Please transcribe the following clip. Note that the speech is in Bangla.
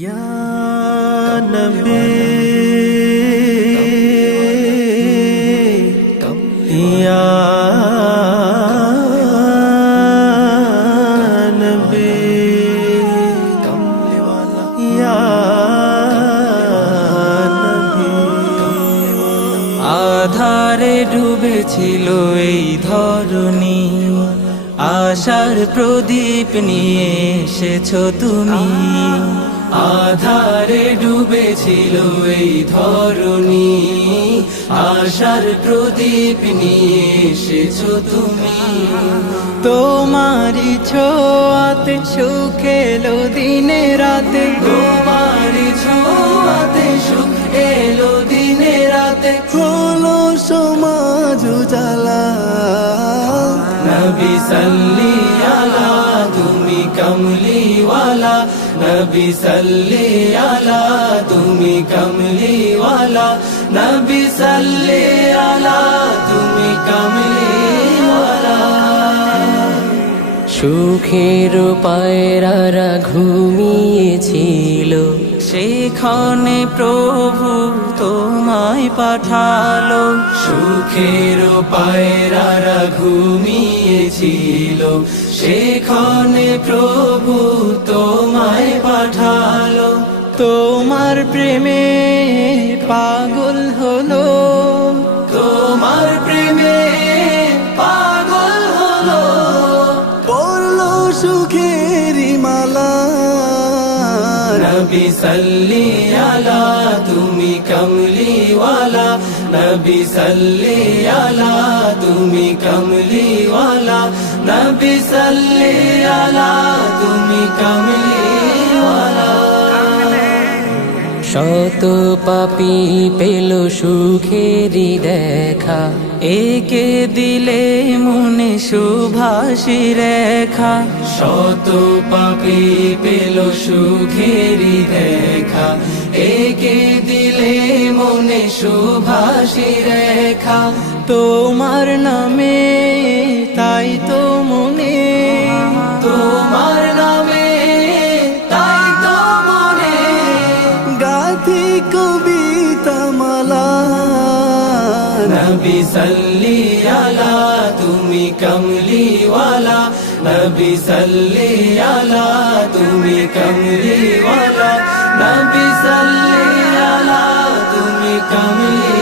या नबी या नबी या नबी। আধারে ডুবেছিল এই ধরণী, আশার প্রদীপ নিয়ে এসেছো তুমি। আধারে ডুবেছিল এই ধরণী, আশার প্রদীপ নিয়ে এসেছো তুমি। তোমারি ছোঁয়াতে সুখ এলো দিনে রাতে, তোমারি ছোঁয়াতে সুখ এলো দিনে রাতে। হলো সমাজ উজালা, নবী সাল্লি আলা তুমি কমলিওয়ালা, নবী সাল্লি আলা তুমি কমলিওয়ালা, নবী সাল্লি আলা তুমি কমলিওয়ালা। সুখের পায়রারা ঘুমিয়েছিল, সেখানে প্রভু তোমায় পাঠালো। সুখের পায়রারা ঘুমিয়েছিল, সেখানে প্রভু তোমায় পাঠালো। তোমার প্রেমে পাগল হলো, তোমার প্রেমে পাগল হলো। পড়লো সুখের মালা, নবী সাল্লি আলা তুমি কমলিওয়ালা, নবী সাল্লি আলা তুমি কমলিওয়ালা, নবী সাল্লি আলা তুমি কমলিওয়ালা। শত পাপী পেল সুখেরি দেখা, একে দিলে মনে সুভাষী রেখা। শত পাপী পেল সুখেরি দেখা, একে দিলে মনে সুভাষী রেখা। তোমার নামে তাই তো মনে, তোমার নামে তাই তো মনে গাথি কবিতা মালা। নবী সাল্লি আলা তুমি কমলিওয়ালা, নবী সাল্লি আলা তুমি কমলিওয়ালা, নবী সাল্লি আলা তুমি কমলি।